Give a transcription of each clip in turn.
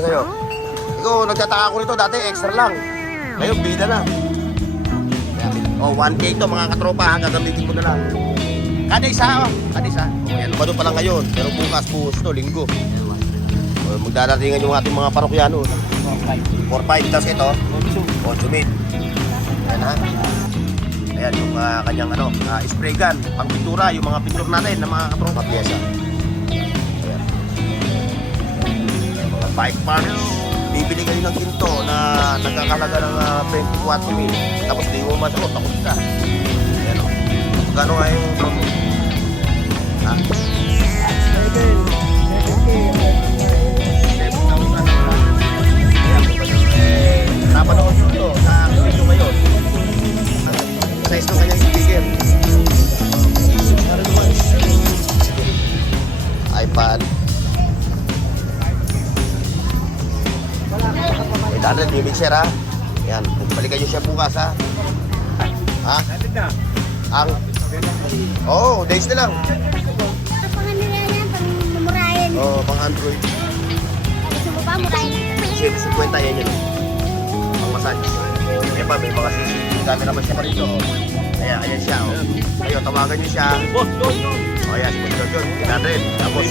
sa'yo. Ikaw, nagtataka ko nito dati, extra lang. Ngayon, bida na. Oh, 1K ito mga katropa, gagamitin ko na lang. Kada isa, oh. Kada isa. Ayan, lumado pa lang ngayon. Pero bukas to, linggo. Magdadatingan yung ating mga parokyano. 4-5. Tapos ito, 8 mil. Ayan ha. Ayan yung kanyang spray gun, pang pintura, yung mga pintura natin ng mga katropa pyesa. Ayan. Mga 5 parts. Bibili kayo ng ginto na nagkakalaga ng 24 mil. Tapos di mo masagot, takot ka. Ayan o. Magkano nga yung promo? Ha? Napanood nyo ito sa video ngayon. Size ng kanyang speaker. iPad. 800 yung mixer ha. Yan, balikan nyo siya bukas ha. Ha? Ang? Oo, days na lang. Pang ano yan, pang mamurahin. Oo, pang Android. Gusto mo pa, murahin? 50 yan yun. Pang massage. Kaya pa, may mga CCTV camera naman siya pa rito. Ayan siya. Ayun, tawagan nyo siya. O yan, si Boss John. 800. Tapos,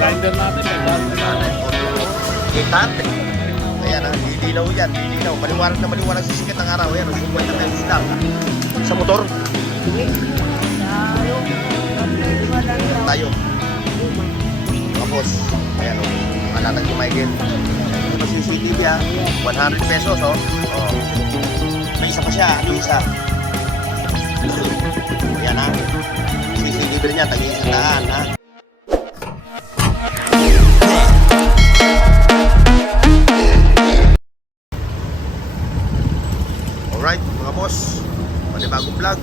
Grinder natin, may 800. Ayan, dililaw yan, dililaw. Maliwanag na maliwanag sa sikat ng araw. Ayan, 50 pesos lang. Sa motor. Tayo. Tapos, ayan o. Malatag ni Michael. Ito pa CCTV ha. 100 pesos o. Oh. May isa pa siya. May isa. Ayan ha. CCTV rin niya. Tag-iisang daan ha. Alright mga boss, panibagong vlog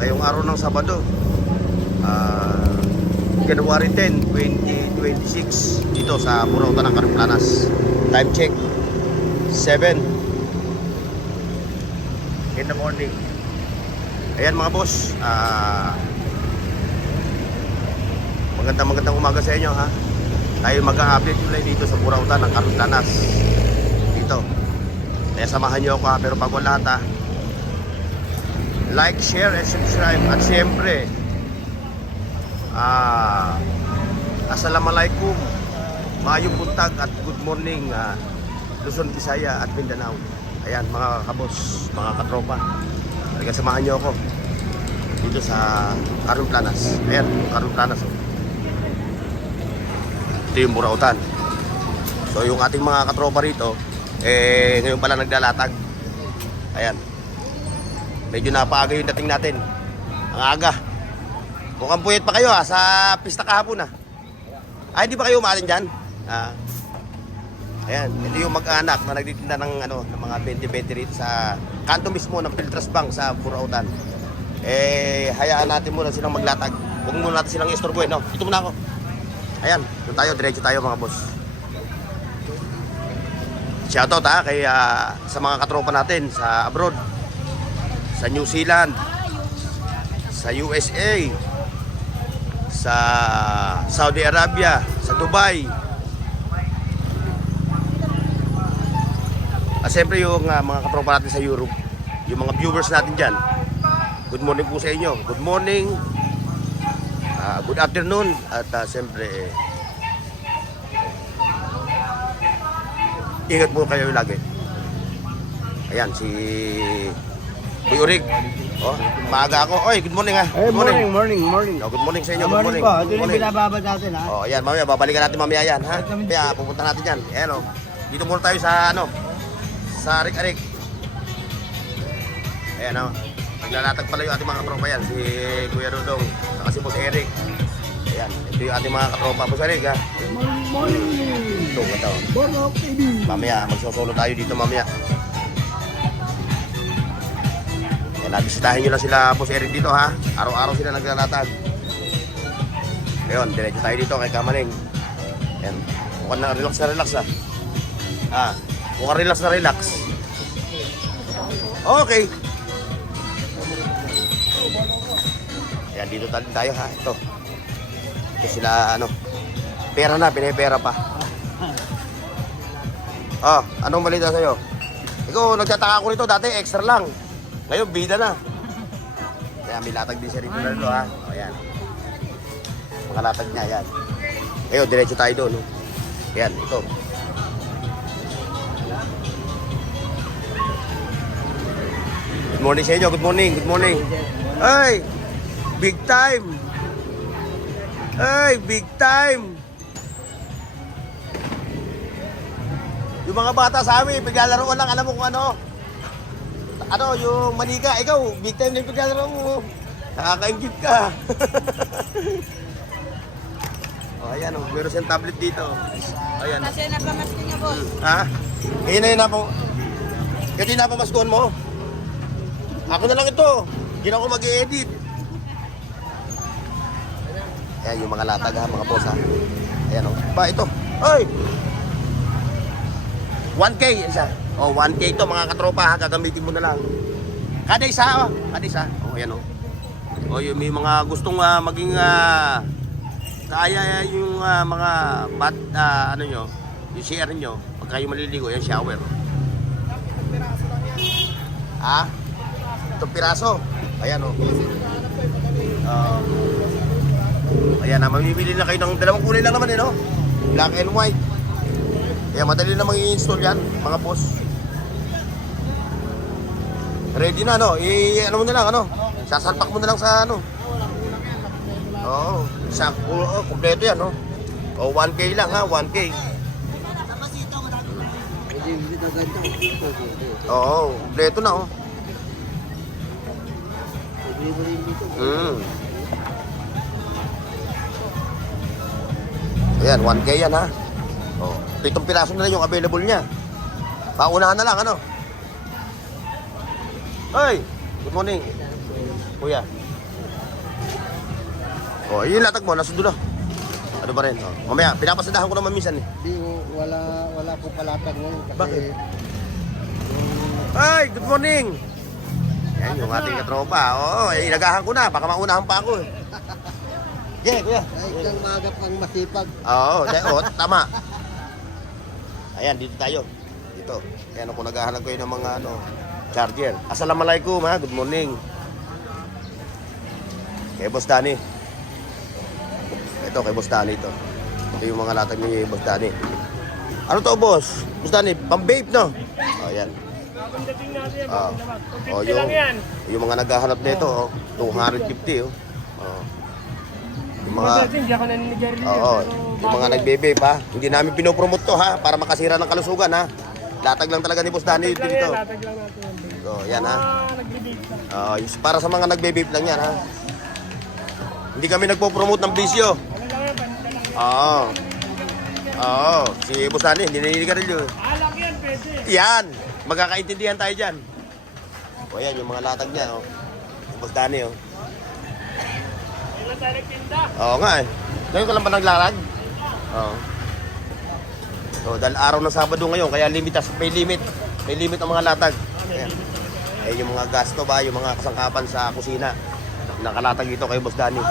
ngayong araw ng Sabado, January 10, 2026 dito sa Burautan ng Carumplanas. Time check 7 in the morning. Ayan mga boss, magandang umaga sa inyo ha. Tayo mag-update ulit dito sa Burautan ng Carumplanas dito. Kaya samahan nyo ako ha. Pero bago lahat ha, like, share, and subscribe. At syempre assalamualaikum, mayong buntag at good morning Luzon, Visaya at Mindanao. Ayan mga kabos, mga katropa, talaga samahan nyo ako dito sa Carumplanas. Ayan, Carumplanas oh. Ito yung Burautan. So yung ating mga katropa rito ngayon pala naglalatag. Ayan. Medyo napaaga yung dating natin. Ang aga. Mukhang puyat pa kayo sa pista kahapon Ay, hindi pa kayo umatin dyan? Ayan. Ito yung mag-anak na nagtitinda ng, ng mga 20-20 rito sa kanto mismo ng Piltras Bank sa Burautan. Hayaan natin muna silang maglatag. Huwag muna natin silang istorbohin. Dito muna ako. Ayan. Doon tayo. Diretso tayo mga boss. Shoutout kay sa mga katropa natin sa abroad, sa New Zealand, sa USA, sa Saudi Arabia, sa Dubai. Siyempre yung mga katropa natin sa Europe, yung mga viewers natin dyan, good morning po sa inyo. Good morning, good afternoon, at siyempre ingat po kayo lagi. Ayan, si Boy Urig. Maaga ako. Oy, good morning ha. Good morning. Good morning sa inyo. Good morning. Ito yung binababad natin ha. Ayan, mamaya babalikan natin mamaya yan ha. Kaya pupunta natin yan. Ayan dito muna tayo sa sa Arik-Arik. Ayan naglalatag pala yung ating mga katropa yan. Si Kuya Dudong, saka si Boss Eric. Ayan, ito yung ating mga katropa. Boss Eric ha. Morning. Ito. Mamaya, magsosolo tayo dito mamaya. Nabisitahin nyo lang sila Boss Eric dito ha. Araw-araw sila naglalatag. Ngayon, diretso tayo dito kay Kamaning. Ayan. Mukhang na relax ha. Mukhang relax na relax. Okay. Ayan, dito tayo ha. Ito. Ito sila pera na, pinipera pa. Ah, anong balita sa'yo? Ikaw, nagtataka ko nito, dati extra lang. Ngayon, bida na. Kaya may latag din siya rito na rito, ha? O, yan. Mga latag niya, yan. Ngayon, diretso tayo doon, no? Yan, ito. Good morning sa inyo, good morning, good morning. Ay, big time. Ay, big time. Yung mga bata sa amin, piglalaroan lang, alam mo kung ano. Ano, yung manika, ikaw, big time na yung piglalaro mo. Nakaka-ingit ka. Oh, ayan, oh, meron siyang tablet dito. Ayan. Kasi napamasko niya, boss. Ha? Ngayon na yun na po. Kasi napamaskuhan mo. Ako na lang ito. Hindi na ako mag-i-edit. Ayan yung mga latag ha, mga boss ha. Ayan o. Ba, ito. Ay! 1K isa. O, 1K ito mga katropa ha. Gagamitin mo na lang. Kada isa o. Kada isa. O, ayan o. O, yung may mga gustong maging kaya yung mga ano nyo, yung CR nyo, pag kayo maliligo, yan shower. Ha? Itong piraso. Ayan o. Ayan na, mamimili na kayo ng dalawang kulay lang naman no? Black and white. Kaya madali na mag-i-install yan, mga boss. Ready na no? Ano mo na lang, ano? Sasalpak mo na lang sa ano. Oo, kompleto yan no? O 1K lang ha, 1K. Oo, kompleto na oh. Ayan, 1K yan ha. Oh, 7 piraso na lang yung available niya. Paunahan na lang ano. Hey, good morning. Kuya. Oh, yung latag mo, nasa dulo. Ano ba rin? Oh, mamaya, pinapasadahan ko naman minsan eh. Hindi, wala po palatag ngayon kasi... Bakit? Ay, good morning. Yan yung ating katropa. Oo, inagahan ko na. Baka maunahan pa ako eh. Yeah, kuya. Kahit kang magap ang masipag. Oo, tama. Ayan, dito tayo. Dito. Kaya ako naghahanap ko ng mga charger. Assalamualaikum ha, good morning. Kay Boss Danny. Ito, kay Boss Danny ito. Ito yung mga latag ni Boss Danny. Ano to, Boss? Boss Danny, pang-vape no? O, yan. Yung mga naghahanap nito, 250 oh. Yung mga yung mga nagbe-vape ha. Hindi namin pinopromote to ha para makasira ng kalusugan ha. Latag lang talaga ni Boss Danny dito. Latag lang natin. So, yan ha. Para sa mga nagbe-vape lang yan ha. Hindi kami nagpo-promote ng bisyo. Oo. Si Boss Danny, hindi naninigarilyo. Alak yan, pwede. Yan. Magkakaintindihan tayo dyan. O yan, yung mga latag niya oh. Si Boss Danny oh. Ilan tayo nagtinda? Oo nga eh. Ngayon ka lang ba naglarag? Oo. So, dahil araw ng Sabado ngayon, kaya may limit. May limit ang mga latag. Ayan. Eh, yung mga gasto ba, yung mga kasangkapan sa kusina. Nakalatag ito kay Boss Danny.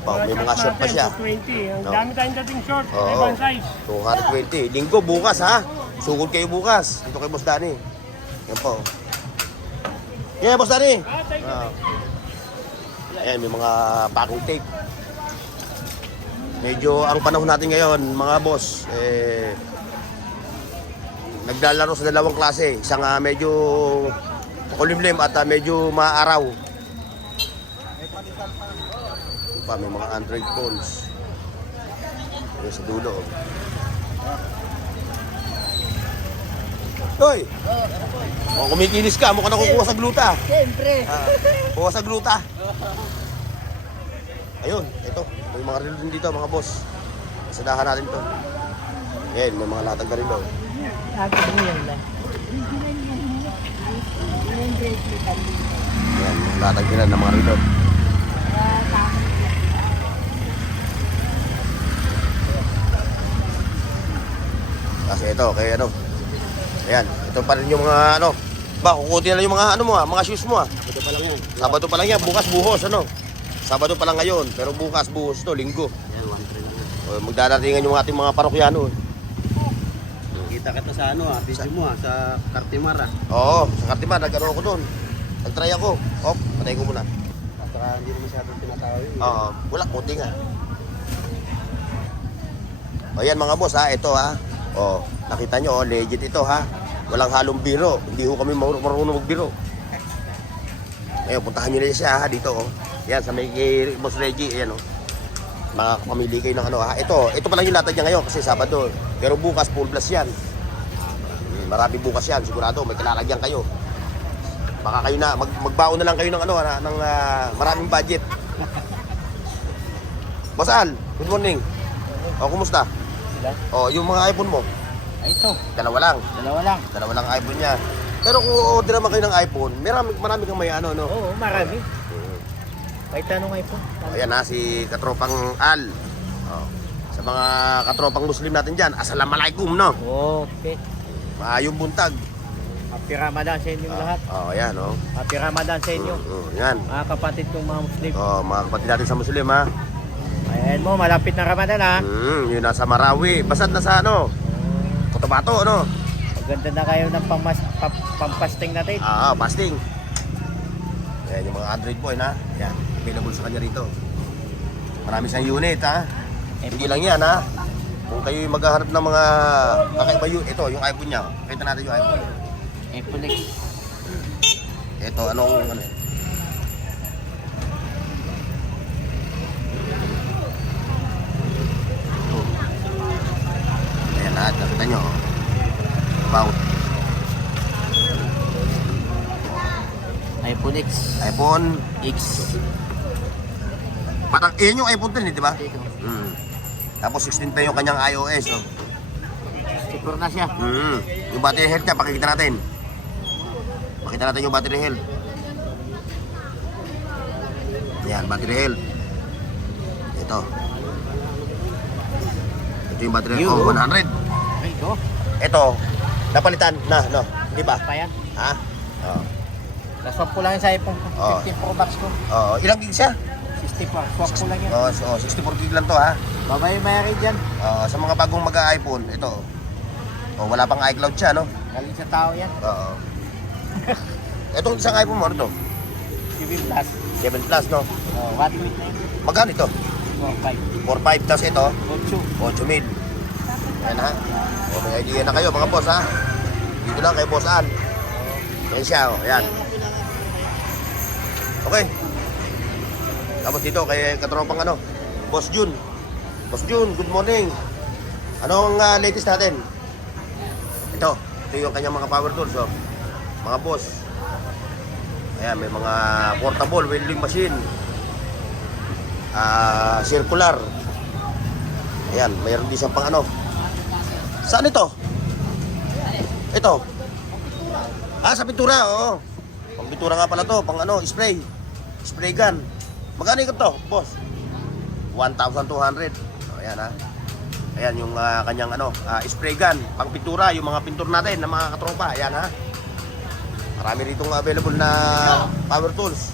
May mga short pa siya. 220. Ang No. dami tayong dating short. Oo. Ibang size. 220. Linggo, bukas ha. Sugod kayo bukas. Dito kay Boss Danny. Yan po. Yeah, Boss Danny. Thank you. Ayan, may mga packing tape. Medyo ang panahon natin ngayon, mga boss, naglalaro sa dalawang klase. Isang medyo makulimlim at medyo maaraw. Ito pa, may mga Android phones. Ito sa dulo. Hoy! O, kumikinis ka, mukha na kukuha sa gluta. Siyempre. Kuha sa gluta. Ayun, ito. May mga relo din dito, mga boss. Sadahan natin to. Ayan, may mga latag na relo. Ayan, mga latag nila ng mga relo. Kasi ito, kaya ano. Ayan, ito pa rin yung mga kukuti na lang yung mga mga shoes mo Ito pa lang yan. Sabado pa lang yan, bukas buhos Sabado pa lang ngayon, pero bukas buhos to, linggo. Yan, 1-3 lang yan. O, magdadatingan yung ating mga parokyano. Kita kita sa ano video mo sa Cartimar Oo, sa Cartima, nag-ano ako doon. Nag-try ako. Oh, patay ko muna. Saka hindi naman masyadong tinatawag yun. Oo, wala, puti nga. O yan mga boss ha, ito ha. O, nakita nyo, legit ito ha. Walang halong biro. Hindi ho kami marunong magbiro. Ngayon, puntahan nyo na siya ha, dito oh. Yan, sa may kay Boss Reggie, ayan oh. Mga pamili kayo ng ano ha. Ito pa lang yung latag niya ngayon kasi Sabado. Pero bukas, full blast yan. Marami bukas yan, sigurado. May kalalagyan kayo. Baka kayo na, magbaon na lang kayo ng ano, ng maraming budget. Boss Al, good morning. O, kumusta? Sila? O, yung mga iPhone mo? Ay ito, Dalawa lang. dalawa lang. iPhone niya. Pero kung order naman kayo ng iPhone, marami kang may ano, no? Oo, marami. Kahit anong iPhone. O, ayan ha, si Katropang Al. O, sa mga katropang Muslim natin dyan, Assalamualaikum, no? Okay. Maayong buntag. Happy Ramadan sa inyong lahat. O, ayan, o. Happy Ramadan sa inyo. Yan. Mga kapatid kong mga Muslim. O, mga kapatid natin sa Muslim, ha? Ayan mo, malapit na Ramadan ha. Yun nasa Marawi. Basad na sa ano? Cotabato, no? Maganda na kayo ng pampasting natin. Fasting. Ayan yung mga Android boy na. Yan, available sa kanya rito. Marami siyang unit ha. Hindi lang yan ha. Kung kayo maghahanap ng mga kakaiba ito yung iPhone niya. Kita natin yung iPhone. iPhone X. Ito, anong ano? Ayan lahat, nakita nyo. About iPhone X. iPhone. X. Parang yun yung iPhone 10 di ba? Ito. Tapos 16 pa yung kanyang iOS. Oh. Secure na siya. Yung battery health niya, pakikita natin. Pakita natin yung battery health. Yan, battery health. Ito. Ito yung battery health. Oh, 100. Ito. Ito, napalitan na, no? Di ba? Pa yan. Ha? Oo. Naswap ko lang yun sa iPhone Oh. 15 Pro Max ko. Oo. Ilang gig siya? 64. Swap ko lang yan. Oo, so 64 gig lang to ha. Babay mayari dyan. Sa mga bagong mag-iPhone, ito. Oh, wala pang iCloud siya, no? Galing sa tao yan. Oo. Itong isang iPhone mo, ano to? 7 Plus. 7 Plus, no? What with na yun? Magkano ito? 4.5. 4.5, tapos ito, 8. 8,000. Ayan ha. O, may idea na kayo mga boss ha. Dito lang kay Boss Al. Ayan siya, o. Ayan. Okay. Tapos dito kay katropang ano, Boss Jun. Boss Jun, good morning. Anong latest natin? Ito yung kanyang mga power tools, oh. Mga boss. Ayan, may mga portable welding machine. Circular. Ayan, mayroon din siyang pang ano. Saan ito? Ito. Sa pintura, oo. Pang pintura nga pala to, pang ano, spray. Spray gun. Magkano ito to, boss? 1,200. Ayan ha. Ayan yung kanyang ano, spray gun, pang pintura, yung mga pintur natin na mga katropa. Ayan ha. Marami ritong available na power tools.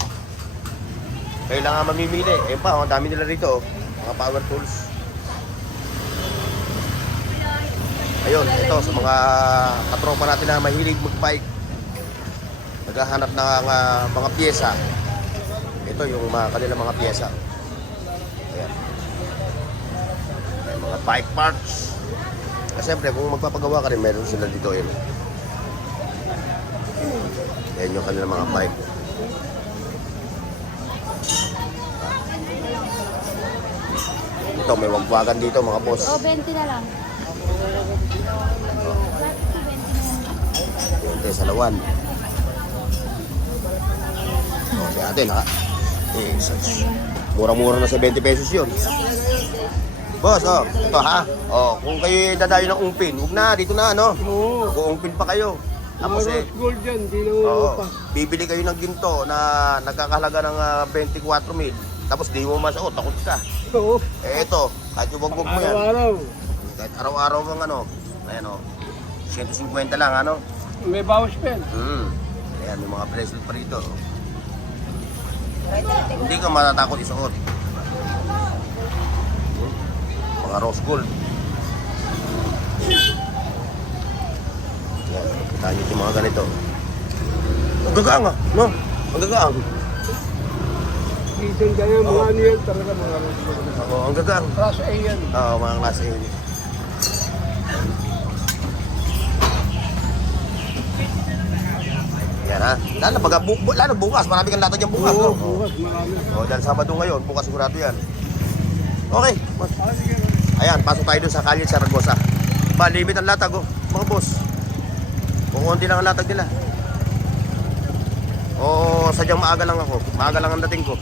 Kailangan mamimili. Ayun pa, ang dami nila rito, mga power tools. Ayun, ito sa mga katropa natin na mahilig mag-bike. Naghahanap ng mga pyesa. Ito yung kanilang mga pyesa. Ayan. Ayan, mga bike parts. Siyempre, kung magpapagawa ka rin, meron sila dito. Ayan, ayan yung kanilang mga bike. Ito, may wagwagan dito mga boss. 20 na lang. Ito, salawan. Si ate, mura-mura na sa 20 pesos yun. Boss, ito ha. Kung kayo dadayo ng ungpin, huwag na, dito na, ano? Oo. Kuungpin pa kayo. Tapos Gold yan, di na pa. bibili kayo ng ginto na nagkakahalaga ng 24,000. Tapos di mo masuot, takot ka. Oo. Ito, kahit yung wag-wag mo yan. Araw-araw. Kahit araw-araw ang ano, ayan 150 lang, ano? May bawas pen. Ayan, may mga bracelet pa rito. Hindi ka matatakot isuot. Mga rose gold. Kita nyo yung mga ganito. Ang gagaang ah, no? Ang gagaang. Season ka yan, mga ano yan, talaga mga Oo, ang gagaang. class A yan. Oo, mga klase yun. Yan ha. Lalo bukas, marami kang latag yung bukas. Oo, No? bukas, marami. Dahil Sabado ngayon, bukas sigurado yan. Okay. Ayan, pasok tayo dun sa Calle Zaragoza. Ba, limit ang latag oh, mga boss. Kukunti lang ang latag nila. Oo, sadyang maaga lang ako. Maaga lang ang dating ko.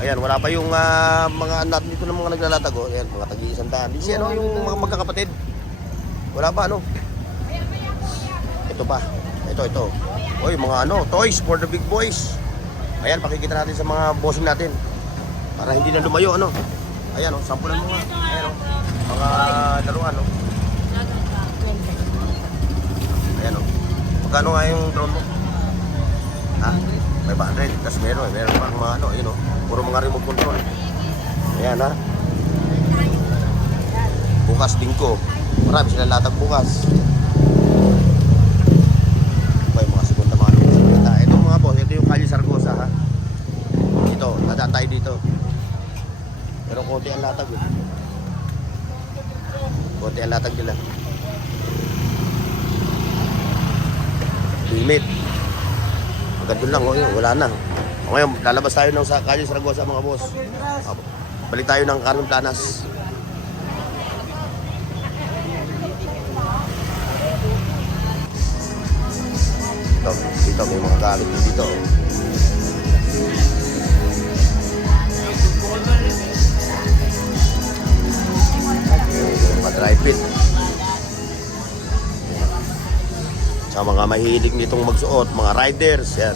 Ayan, wala pa yung mga anak dito ng mga naglalatag oh. Ayan, mga tag-iisandaan. Di siya, ano, yung mga magkakapatid. Wala pa, ano. Ito pa. Ito. Oy, mga ano, toys for the big boys. Ayan, pakikita natin sa mga bossing natin. Para hindi na lumayo, ano. Ayan, oh, sampulan mo nga. Ayan, oh. Mga laruan, oh. Ayan, oh. Magkano nga yung drone mo? Ha? 500. Tapos meron pang mga ano, yun, oh. Puro mga remote control. Ayan, ha. Bukas din ko. Marami silang latag bukas. Ito yung Calle Zaragoza ha. Ito, nadaan tayo dito. Pero konti ang latag eh. Konti ang latag nila. Limit. Hanggang doon lang, oh, wala na. O ngayon, lalabas tayo ng sa Calle Zaragoza mga boss. Balik tayo ng Carmen Planas. Dito may mga gamit dito. Mga dry fit. Sa mga mahilig nitong magsuot, mga riders, yan.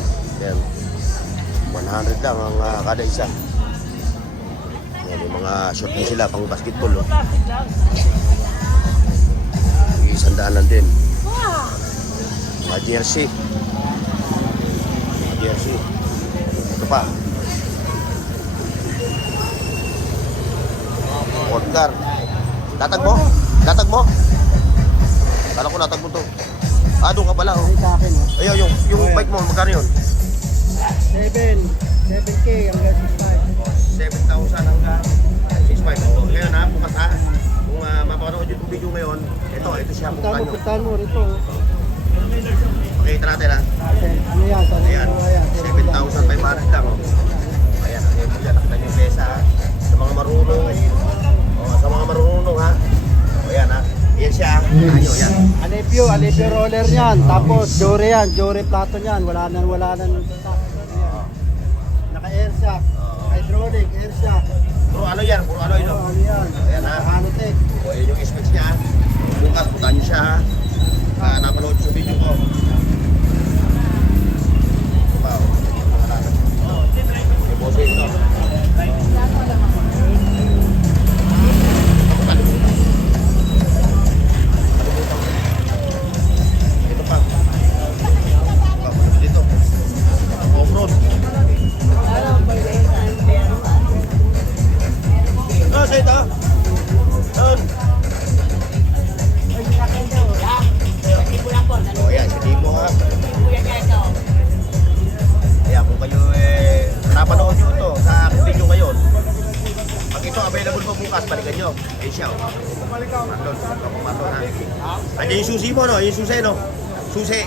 100 lang ang kada isa. Yan, may mga short din sila pang basketball. Oh. 100 lang din. Mga jersey. Ito pa. Vodka. Latag mo? Kala ko latag mo to. Doon ka pala. Oh. Ay, sa akin, oh. Ayun, yung bike mo, magkano yun? 7K hanggang 7,000 hanggang 6,500. Oh, ngayon ha, bukas ha. Kung mapanood yung video ngayon, ito siya kung kanyo. Puntahan mo rito. Pakita natin ha. Ano yan? Ayan, 7,500 lang. Oh. Ayan, nakita niyo yung pesa ha. Sa mga marunong. Sa mga marunong ha. Ayan ha. Ayan siya. Yan. Alipio roller yan. Tapos Jore plato yan. Wala na. Naka-air shock. Hydraulic, air shock. Puro ano yan? Ano yan? Ayan ha. Hanotech. O, ayan yung specs niya ha. Bukas, puntahan niyo siya ha. Napanood sa video ko. Wow. Yung boses ito. Ito pa. Dito. Off-road. Sa ito. Doon. O yan, si Timo ha. Kaya kung kayo napanood nyo ito sa aking video ngayon, pag ito available po bukas, balikan nyo. Ayun siya o. Mandon, kapumaton ha. Andiyan yung susi mo no, yung susi no. Susi.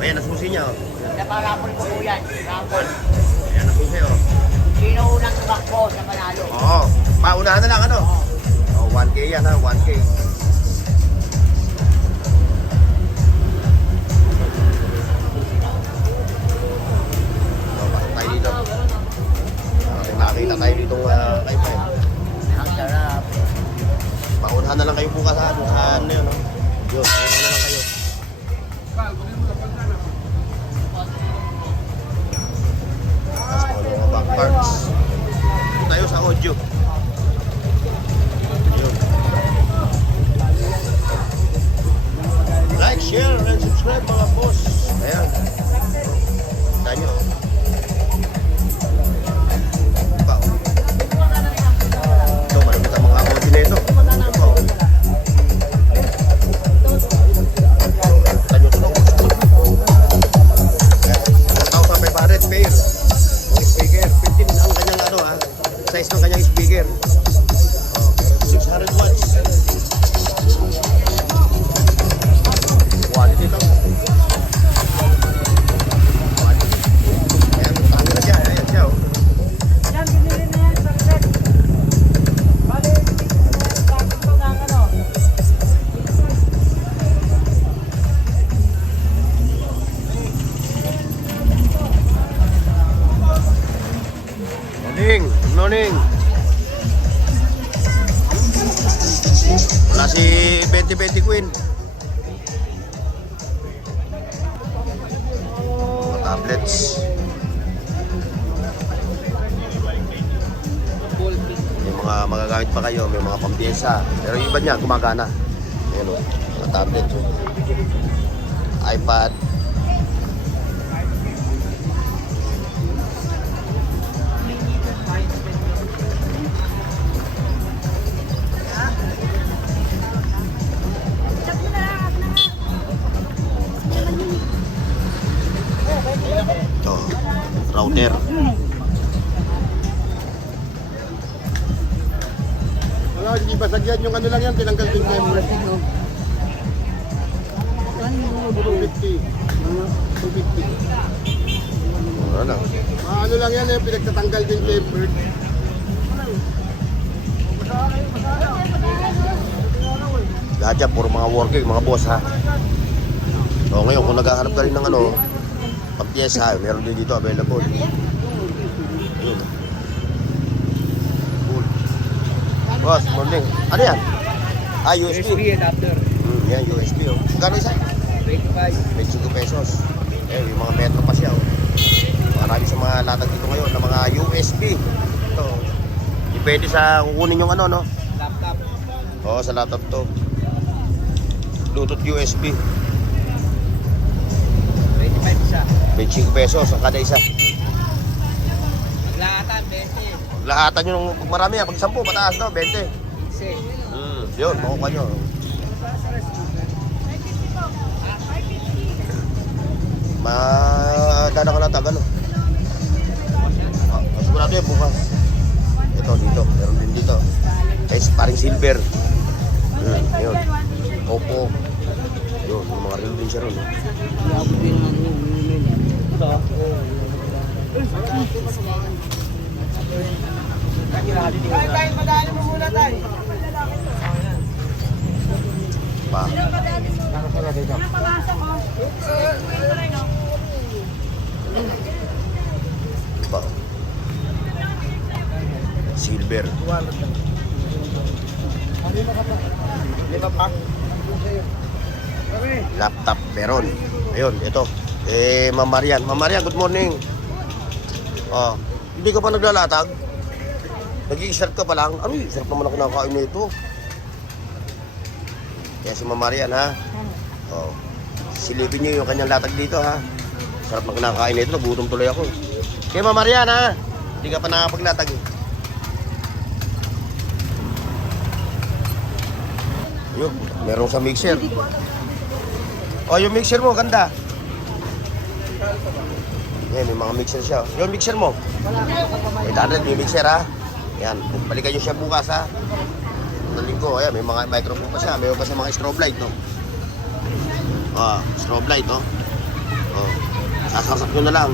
Ayan ang susi niya o. Naparapol po yan, rapol. Ayan ang susi o. Sino unang tumakbo sa panalo? Oo, paunahan na lang ano. O, 1K yan ha, 1K. Nakita tayo dito kay Pai. Ang sarap. Paunahan na lang kayo bukas ha. Ano yun, no? Yun, paunahan na lang kayo. Tapos mga back parts. Dito tayo sa audio. Yun. Like, share, and subscribe mga boss. Ayan. Kita nyo. Ito, Mga tablets. May mga magagamit pa kayo, may mga pampiesa. Pero yung iba niya, gumagana. Ayan o, mga tablets. Oh. iPad. Ito, router. Wala, hindi basag yan. Yung ano lang yan, tinanggal din kayo. 250. 250. Wala lang. Ano lang yan, pinagtatanggal din kayo. Lahat yan, puro mga working, mga boss ha. So ngayon, kung naghahanap ka rin ng ano, pag-pyesa, meron din dito available. Yun. Cool. Boss, morning. Ano yan? Ah, USB. adapter. Yan, USB oh. Magkano isa? 25 pesos. Eh, yung mga metro pa siya oh. Marami sa mga latag dito ngayon na mga USB. Ito. Depende sa kukunin yung ano, no? Laptop. Oo, sa laptop to. Bluetooth USB. 25 isa. 25 pesos ang kada isa. Lahatan, 20. Lahatan nyo nung pag marami yan. Pag 10, mataas no? 20. Yun, makukuha nyo. Madana ka na tagal. Sigurado yan bukas. Ito dito, meron din dito. Guys, paring silver. Yun. Oppo. Yun, yung mga real din siya ron. Pa. Pa. Silver. Laptop meron. Ayun, ito. Ma'am Marian. Ma'am Marian, good morning. Oh, hindi ka pa naglalatag? Nag-i-shirt ka pa lang? Ano, sarap naman ako nakakain nito. Kaya si Ma'am Marian ha. Oh. Silipin niyo yung kanyang latag dito ha. Sarap na kinakain nito, nagutom tuloy ako. Kaya Ma'am Marian ha. Hindi ka pa nakapaglatag eh. Yun, meron sa mixer. Oh, yung mixer mo, ganda. Yan, may mga mixer siya. Yung mixer mo. Eh, Donald, yung mixer ha. Yan, balikan nyo siya bukas ha. Ng linggo, ayan, may mga microphone pa siya. May pa siya mga strobe light, no? Oh, strobe light, no? Oh, sasasak nyo na lang.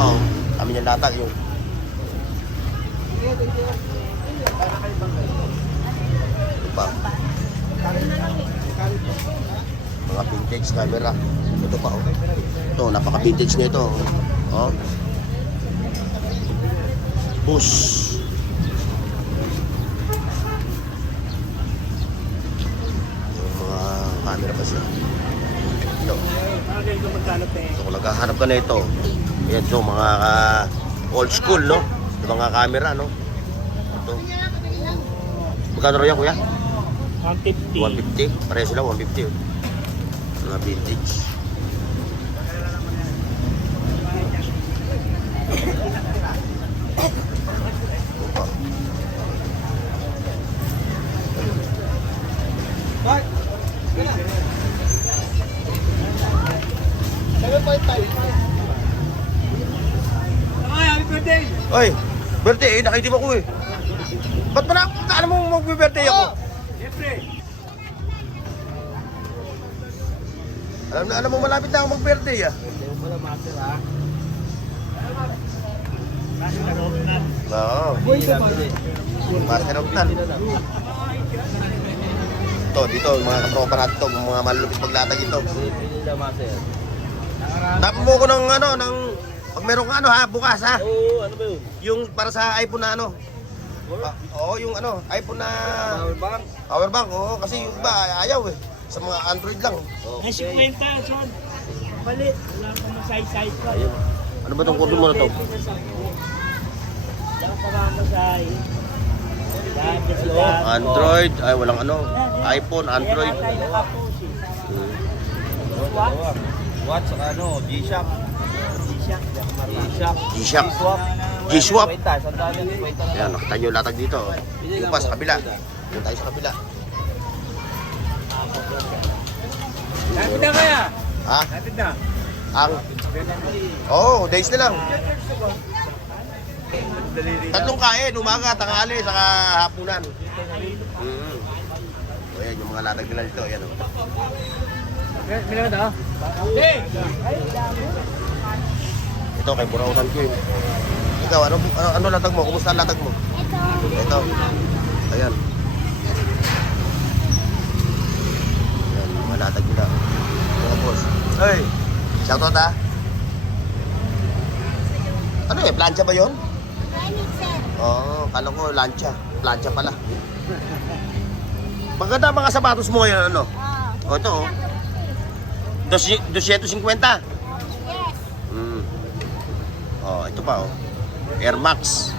Oh, kami niyang latag yung. Ito pa. Mga vintage camera. Ito pa, oh. Ito, napaka-vintage nito. Oh. Bus. Yung mga camera pa siya. Ito. So, kung naghahanap ka na ito, yan ito, mga old school, no? Yung mga camera, no? Ito. Magkano rin yan, kuya? 150. 150. Pareho sila, 150. Mga vintage. Happy birthday! Oy, birthday, nakaitim ako eh. Ba't ba alam mo mag-birthday ako? Siyempre. Alam mo malapit na ako mag-birthday ah. Birthday mo pala, master ha? Oo. Master of none. Ito, dito, mga katropa natin ito, mga malulupit paglatag ito. Dapat mo ko ng ano, ng pag meron ka ano ha, bukas ha. Oo, ano ba yun? Yung para sa iPhone na ano. Oo, yung ano, iPhone na Powerbank. power bank. Oo, kasi yung iba ayaw eh. Sa mga Android lang. Ay, 50, son. Mali. Wala pa masay-side pa. Ayun. Ano ba itong kundo mo na to? Wala pa mamasay. Android. Ay, walang ano. iPhone, Android. Kaya tayo nakapusi. What? Saka ano, G-Shock. G-Shock. G-Shock. G-Swap. G-Swap. Sandali, 50 na. Ayan, nakita nyo yung latag dito. Yung pa sa kabila. Yung tayo sa kabila. Lapit na kaya? Ha? Lapit na. Ang? Oo, days na lang. Tatlong kain, umaga, tanghali, saka hapunan. O yan, yung mga latag nila dito. Ayan o. Minang na? Ito, kay Burautan ko yun. Ikaw, ano latag mo? Kumusta ang latag mo? Ito. Ito. Ayan. Ayan, mga latag nila. Mga boss. Hey! Shoutout ha? Ano eh, plancha ba yun? Climate set. Oo, kala ko lancha. Plancha pala. Maganda mga sapatos mo ngayon, ano? O, ito oh. 250. Yes. Oh, ito pa oh. Air Max.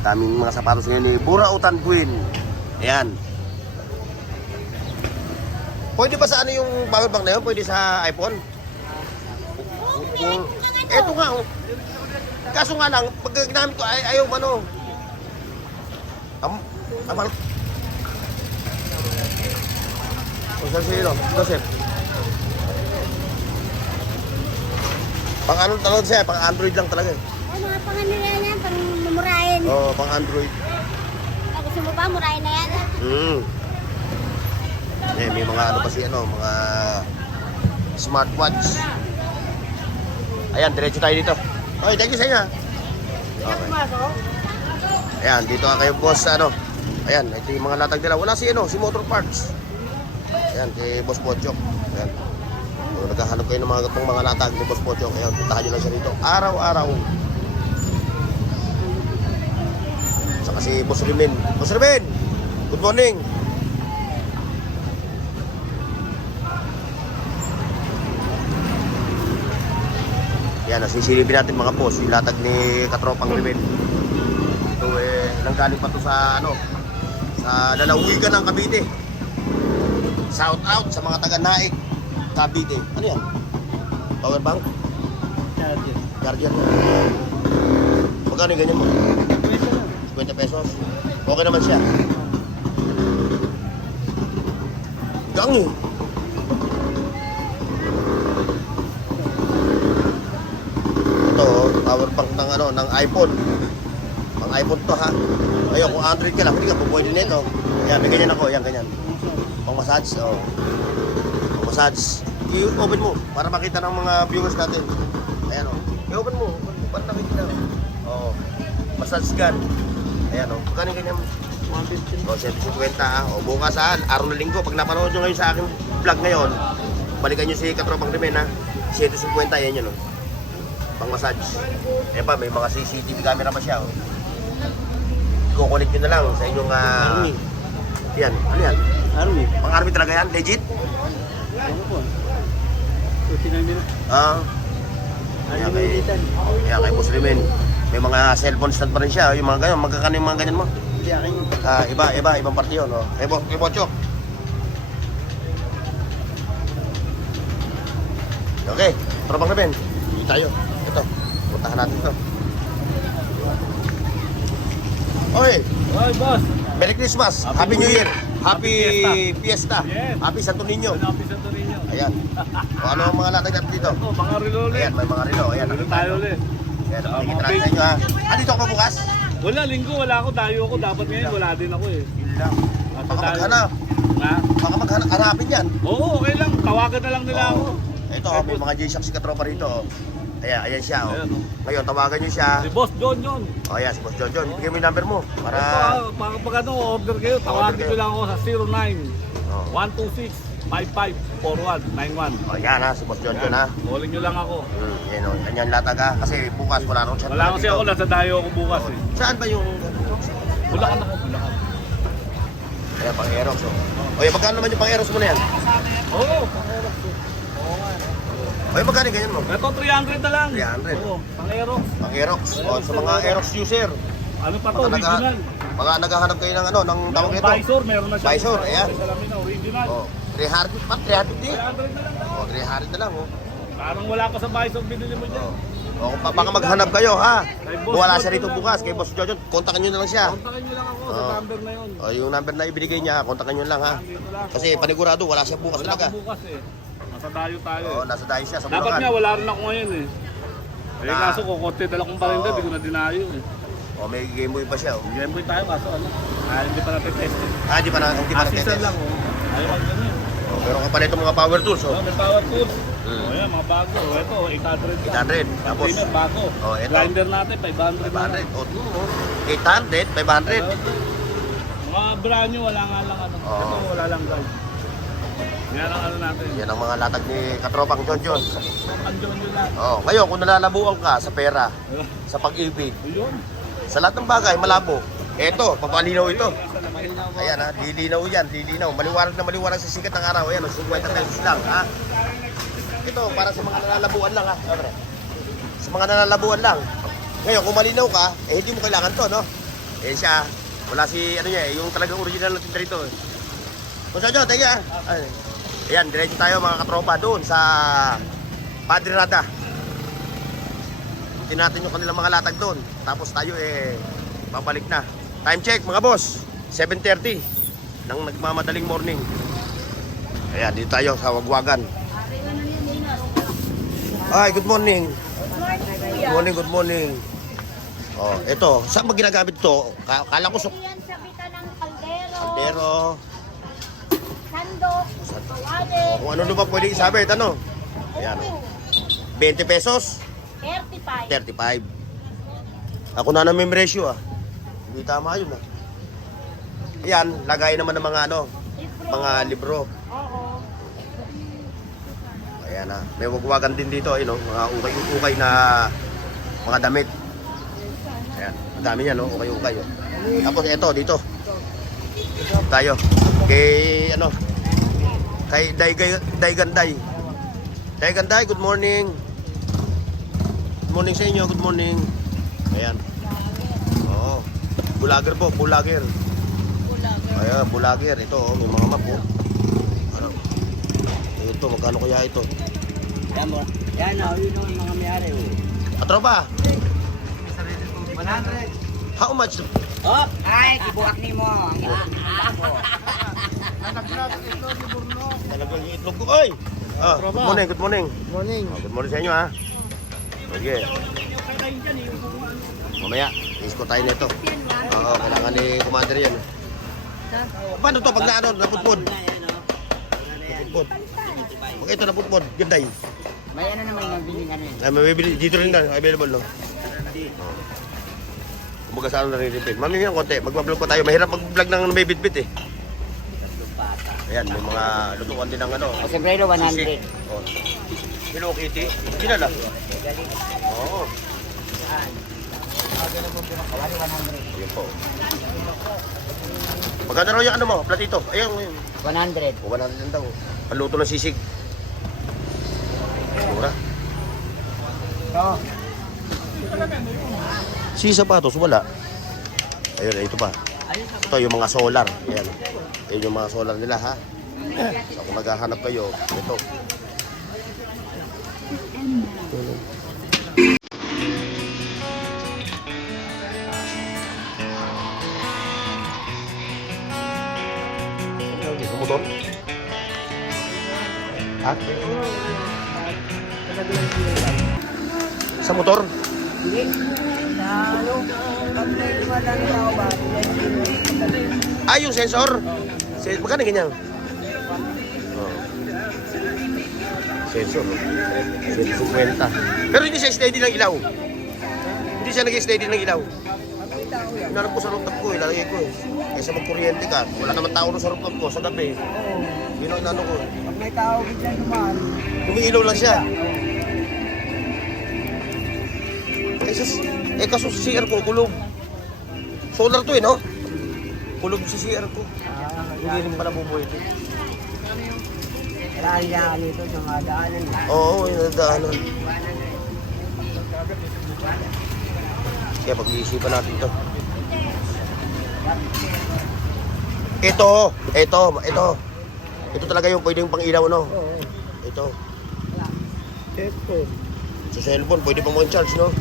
Daming mga sapatos ngayon ni Burautan Queen. Ayan. Pwede ba sa ano yung power bank na yun? Pwede sa iPhone? Eto nga oh. Kaso nga lang, pag ginamit ko, ayaw ano. Amal. O saan sino? Joseph. Pang ano talaga siya, pang Android lang talaga eh. Ay, mga panganila yan, pang mamurahin. Oo, pang Android. Ay, gusto mo ba, murahin na yan? May mga ano pa si ano, mga smartwatch. Ayan, diretso tayo dito. Okay, thank you sa inyo. Okay. Ayan, dito ka kayo boss ano. Ayan, ito yung mga latag nila. Wala si ano, si Motor Parts. Ayan, kay Boss Pochok. Ayan. Kung naghahanap kayo ng mga gatong mga latag ni Boss Pochok, ayan, puntahan nyo lang siya dito. Araw-araw. Saka si Boss Rimin. Boss Rimin! Good morning! Yan, nasisilipin natin mga boss, yung latag ni Katropang Rimin. Ito eh, nanggaling pa to sa ano, sa lalawigan ng Cavite. Shout out sa mga taga-Naik, Cavite. Ano yan? Power bank? Charger. Magkano yung ganyan mo? 50 pesos. Okay naman siya. Gang eh. Ito, power bank ng ano, ng iPhone. Ang iPhone to ha. Ngayon, kung Android ka lang, hindi ka po pwede nito. Yan, may ganyan ako. Yan, ganyan. Pang massage. Oh. Pang massage. I-open mo para makita ng mga viewers natin. Ayan oh. I-open mo. Para nakikita. Oh. Massage gun. Ayan oh. Magkano ganyan? 150. Oh, 150 ah. O bukas ha. Araw na linggo. Pag napanood nyo ngayon sa aking vlog ngayon, balikan nyo si Katropang Rimin ha. 150. Yan yun oh. Pang massage. Eh pa, may mga CCTV camera pa siya oh. Kukulit nyo na lang sa inyong yan, ano yan? Army. Pang army talaga yan? Legit? Ano po? 29 minutes. Kaya kay Boss Rimin. May mga cellphone stand pa rin siya. Yung mga ganyan, magkakano yung mga ganyan mo? Hindi akin. Ibang parte yun. Oh. Kay Bochok. Okay, Tropang Rimin. Hindi tayo. Ito, puntahan natin ito. Okay. Oy, boss. Merry Christmas, Happy New Year, Happy Fiesta, Yes. Happy Santo Niño. Happy Santo Niño. Ayan. O ano ang mga latag natin dito? Oh, mga relo ulit. Ayan, may mga relo. Ayan, Relo nakita tayo nyo. ulit. Ayan, nakikita natin sa inyo ha. Dito ako bukas? Wala, linggo, wala ako. Tayo ako. Dapat ngayon, wala din ako eh. Yun lang. Basta Baka tayo. maghanap. Ha? Baka maghanapin yan. Oo, okay lang. Tawagan na lang nila ako. Ito, may mga G-Shock si Katropa rito. Ayan siya. Oh. Ayan, oh. Ngayon, tawagan nyo siya. Si Boss John yun. O ayan, si Boss John. Bigyan mo yung number mo. Para... Pag ano, order kayo, tawagin kayo. nyo lang ako sa 09 Oh. 126 554191. O yan ha, si Boss John John ha. Calling nyo lang ako. Yan o, ganyan latag ha. Kasi bukas wala nung chat. Wala kasi ako, nasa dayo ako bukas eh. Saan ba yung... Bulacan ako, Bulacan. Ayan, pang Aerox o. O yan, magkano naman yung pang Aerox mo na yan? Oo. O yan, magkano yung ganyan mo? Ito 300 na lang. 300. Oo, pang Aerox. Pang Aerox. O, sa mga Aerox user. Ano pa to, original. Mga naghahanap kayo ng ano, ng tawag Meron ito. Visor, meron na siya. Visor, ayan. Salamin na, original. O, 300 pa, 350. 300 na lang. O, 300 na lang o. Parang wala pa sa Visor, binili mo dyan. O, kung baka maghanap kayo ha. Kay Boss Kung wala John siya rito lang. bukas, kay Boss Jojon, kontakin nyo na lang siya. Kontakin nyo lang ako sa Oo. number na yun. O, yung number na ibinigay niya, kontakin nyo lang ha. Dito lang. Kasi panigurado, wala siya bukas Wala talaga. akong bukas eh. Nasa dayo tayo Oo, eh. nasa dahil siya sa Dapat Bulacan. nga, wala rin ako ngayon eh. Eh Ah. kaso kukote dala kong parinda, Oo. di ko na dinayo eh. O, may Game Boy pa siya. O. Game Boy tayo kaso ano, hindi pa natin test eh. Hindi pa na Assistant tetes. lang oh. Ayaw mag ganyan. O, meron ka pala itong mga power tools. O. Oh, may power tools. Mm. Oh, yan, mga bago. Oh, ito, 800 lang. 800. Tapos, Container, bago. Oh, ito. Grinder natin, 500 na lang. 500. O, 800, 500. Mga brand new, wala nga lang ano. Oo. Ito, wala lang guys. Yan ang ano natin. Yan ang mga latag ni Katropang John John. Andyon yun lang. O, ngayon, kung nalalabuan ka sa pera, sa pag-ibig, Yun. sa lahat ng bagay, malabo. Eto, papalinaw ito. Ayan ha, dilinaw yan, dilinaw. Maliwanag na maliwanag sa sikat ng araw. Ayan, 50 pesos lang ha. Ito, para sa mga nalalabuan lang ha. Dobre. Sa mga nalalabuan lang. Ngayon, kung malinaw ka, eh hindi mo kailangan to, no? Eh siya, wala si, ano niya, yung talagang original na tinda rito. Kung saan nyo, tayo ha. Ayan, diretso tayo mga katropa doon sa Padre Rada. Hindi natin yung kanilang mga latag doon. Tapos tayo babalik na. Time check mga boss, 7:30 ng nagmamadaling morning. Ayan, dito tayo sa Wagwagan. Ay, good morning. Good morning, good morning. Oh, ito, saan ba ginagamit ito? Kala ko Yan sa bita ng kaldero, Pero sandok, kawali, kung ano ba pwede isabit, ano? Ayan, 20 pesos, 35. 35. Ako na may ratio ah. Hindi tama yun ah. Ayan, lagay naman ng mga ano, mga libro. Oo. Ayan na. May wagwagan din dito, no? Mga ukay-ukay na mga damit. Ayan. Ang dami niya, no? Ukay-ukay. Oh. Tapos ito, dito. Tayo. Kay, ano? Kay Dayganday. Dayganday, good morning. Good morning sa inyo, good morning. Ayan. Oo. Bulager po, bulager. Ayan, bulager. Ito, oh, may mga map, oh. Ano? Ito, magkano kaya ito? Yan mo. Yan na, yun ang mga mayari. Atropa, 100. how much? Oh, ay, kibuak ni mo. Talagang itlog ko. Oy! Good morning, good morning. Morning. Good morning sa inyo, ha? Sige. Mamaya, isko tayo nito. Oo, kailangan ni Commander yan. Paano to pag naano, naputpod? Naputpod. Pag ito naputpod, ganday. May ano naman yung biling ano yun. Ay, mabibili, dito rin na, available, no? Kumbaga sa ano na rin rin. Mami, yan konti, magbablog pa tayo. Mahirap mag-vlog ng may bit-bit eh. Ayan, may mga lutuan din ng ano. Sombrero 100. Sisig. Oh. Hello Kitty. Kilala? Oo. Kawali 100. Ayun po. Magkano raw yung ano mo? Platito. Ayun, ayun. 100. O, 100 lang daw. Paluto ng sisig. Mura. Oo. Si sapatos, wala. Ayun, ito pa. Ito yung mga solar. Ayan. Ayan yung mga solar nila, ha? So, kung naghahanap kayo, ito. Sa motor? Ha? Sa motor? Ah, yung sensor? Magkano ganyan? Oh. Sensor, no? 50. Pero hindi siya steady ng ilaw. Hindi siya nag-steady ng ilaw. Hinarap ko sa rooftop ko, ilalagay ko eh. Kaysa magkuryente ka, wala naman tao sa rooftop ko sa gabi. Yun ang ano ko. Pag may tao bigla naman, Umiilaw lang siya. Kaso sa CR ko, kulog. Solar to no? Kulog sa CR ko. Hindi rin pala bubuhay ito. Kailangan niya ka nito sa mga daanan. Oo, yung nadaanan. Kaya pag-iisipan natin ito. Ito. Ito talaga yung pwedeng pang ilaw, no? Ito. cellphone. Sa cellphone, pwede pang charge, no?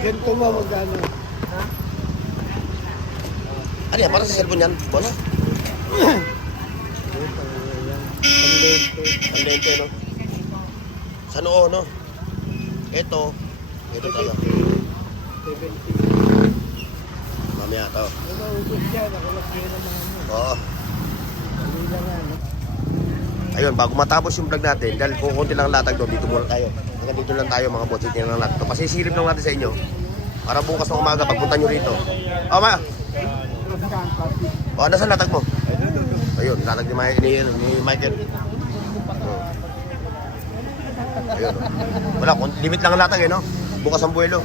Ganito mo magkano? Ano yan? Para sa cellphone yan? Ano? Ang lente, no? Sa noo, no? Ito talaga. 70. Mamaya to. Maubos yan, nakalap yun ang mga ano. Oo. Dali lang yan. Ayun, bago matapos yung vlog natin, dahil kung konti lang latag doon, dito muna tayo. Hanggang dito lang tayo mga boss, dito lang natin. Ito, pasisilip lang natin sa inyo. Para bukas ng umaga, pagpunta nyo rito. O, ma! O, nasan latag mo? Ayun, latag ni Michael. Ayun. Wala, limit lang ang latag no? Bukas ang buwelo.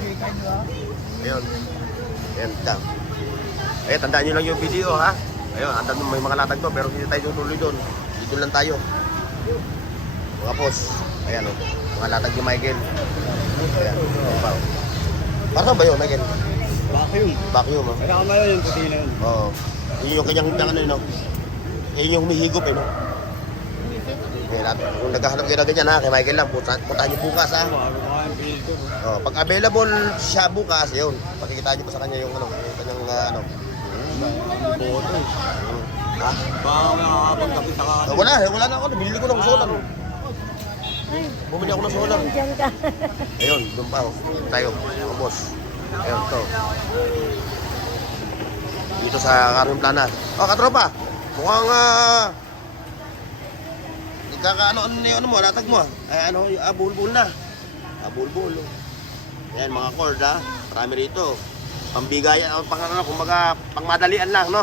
Ayun. Ayun, tang. Ayun, tandaan nyo lang yung video ha. Ayun, andan may mga latag to, pero hindi tayo tutuloy doon. Dito lang tayo. Mga boss. Ayan o. Mga latag ni Michael. Ayan. Para saan ba yun, Michael? Vacuum. Vacuum ha. Kaya kamayo yung puti na yun. Oo. Yun yung kanyang ano no? Yun yung humihigop no? Kung naghahanap kayo na ganyan ha, kay Michael lang, puntahan niyo bukas ha. Oh, pag available siya bukas, yun. Pakikita niyo pa sa kanya yung ano, yung kanyang ano. Ha? Baka makakapagkapit sa kanan. Wala na ako. Binili ko ng solar. Bumili ako ng solar. Diyan ka. Ayun, doon pa oh. Tayo, mga boss. Ayun, to. Dito sa Carmen Plana. Oh, katropa. Mukhang ano mo, latag mo. Ay, bulbul na. Bulbul. Ayan, mga cord ha. Marami rito. Pambigayan, kumbaga, pangmadalian lang, no?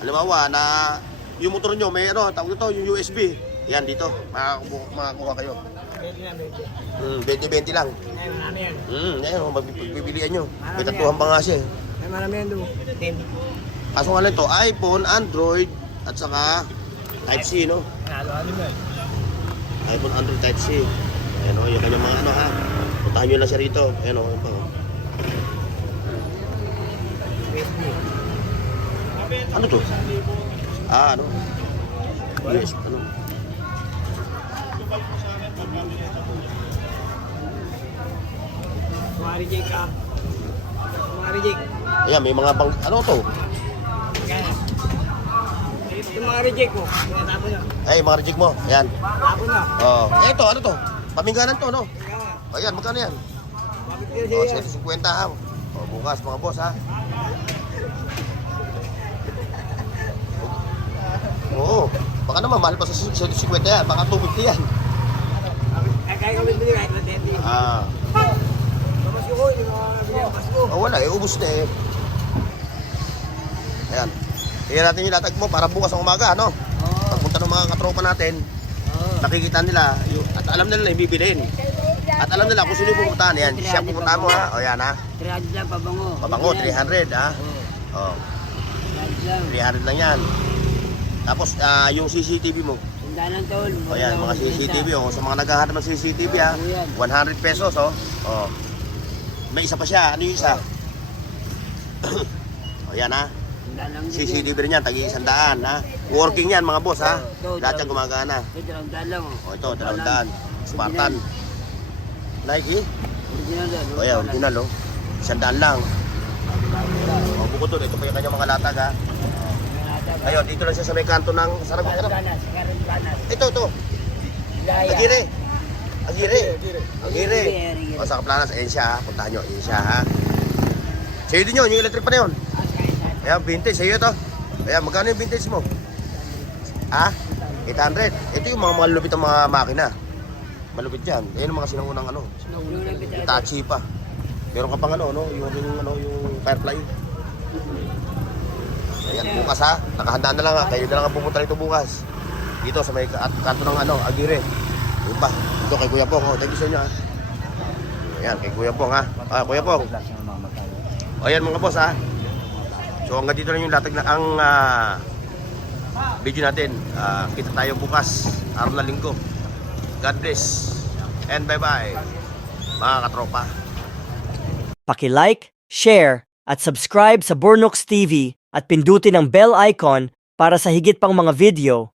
Halimbawa, na yung motor nyo, may tawag ito, yung USB. Yan, dito. Makakuha kayo. 20-20 lang. Yan, magbibilian nyo. May tatuhan pa nga siya. May marami yan doon. Kaso nga lang ito, iPhone, Android, at saka Type-C, no? iPhone, Android, Type-C. Ayan o, yung kanyang mga ano ha. Puntahan nyo lang siya rito. Ayan o, ayan pa o. Ano to? Ano? Yes, ano? Marijik ka. Marijik. Ayan, may mga bang... Ano to? Yung mga reject ko, tinatapon nyo. Ay, mga reject mo. Ayan. Tapon na. Oh, eto, ano to? Pamingganan to, no? Ayan, magkano yan? Oh, 150 ha. Oh, bukas mga boss ha. Oo. Baka naman mahal pa sa 150 yan. Baka 250 yan. Kaya kami bili kahit na 30. Pamasko ko, hindi ko nabili ang pasko. Oh, wala eh. Ubus na eh. Ayan. Tingnan natin yung latag mo para bukas ang umaga, no? Pagpunta ng mga katropa natin, nakikita nila, at alam nila na ibibilin. At alam nila kung sino yung pupuntahan. Yan, siya pupuntahan mo ha. O yan ha. 300 lang, pabango. Pabango, 300 ha. O, 300 lang. 300 lang yan. Tapos yung CCTV mo. Sundanan tol. O yan, mga CCTV. O, sa mga naghahanap ng CCTV ha. 100 pesos o. O, may isa pa siya. Ano yung isa? O yan ha. Sundanan din. CCTV rin yan, tagi-100 ha. Working yan mga boss ha. Lahat yan gumagana. Ito, 200 lang. O ito, 200. Spartan. Nike? Original yan. O yan, original o. 100 lang. O, bukod doon, ito pa yung kanyang mga latag ha. Ayun, dito lang siya sa may kanto ng Sarap. Planas, Karan Planas. Ito. Laya. Agire. O sa Kaplanas, ayun siya ha. Puntahan nyo, ayun siya ha. Sa'yo din yun, yung electric pa na yun. Ayan, vintage, sa'yo ito. Ayan, magkano yung vintage mo? Ha? 800. Ito yung mga malupit ang mga makina. Malupit yan. Ayan ang mga sinangunang ano. Itachi pa. Meron ka pang ano, yung Firefly. Ayan, bukas ha. Nakahanda na lang ha. Kayo na lang ang pupunta rito bukas. Dito sa may kanto ng Aguirre. Yun pa. Dito kay Kuya Pong. Thank you sa inyo ha. Ayan, kay Kuya Pong ha. Kuya Pong. O ayan mga boss ha. So hanggang dito na yung latag na ang video natin. Kita tayo bukas. Araw na linggo. God bless. And bye-bye. Mga katropa. Paki-like, share, at subscribe sa Bornox TV at pindutin ang bell icon para sa higit pang mga video